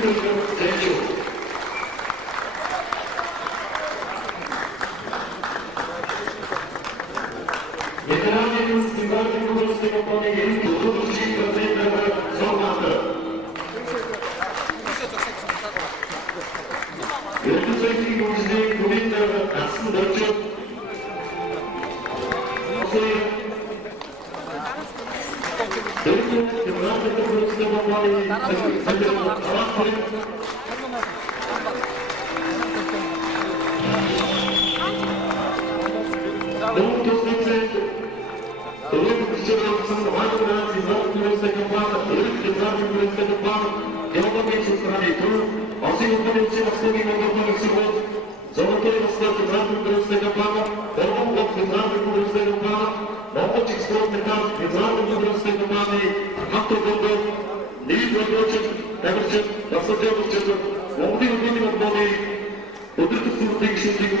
Thank you. Veteranlarımız Sınırlar Cumhurbaşkanı Kompanya'nın kuruluş için gözlemlerine sonlandı. Yönetim Sayı'nın yolculuğu Kuruyunlar'da aslında çok Devlet Kıbrıs'ta Kıbrıs'ta Kompanya'nın Don't just say Devlet Kıbrıs'ın hala Sınırlar Kıbrıs'ta Kompanya, Devlet Kıbrıs'ta Kompanya, Devlet Kıbrıs'ta Kompanya, Asıl Kıbrıs'ın asıl bir Kompanya, Zamanları Kıbrıs'ta Kıbrıs'ta Kompanya, Devlet Kıbrıs'ta Kompanya, Mohammed Export Metal, Kıbrıs'ta Kompanya, Hakkı Kıbrı, Neyi Bırakırçın, Emirçin, Basıcı Bırakırçın, Mohammed Ülke'nin Kompanya, Ödül Kıbrıs'ta Kıbrıs'ta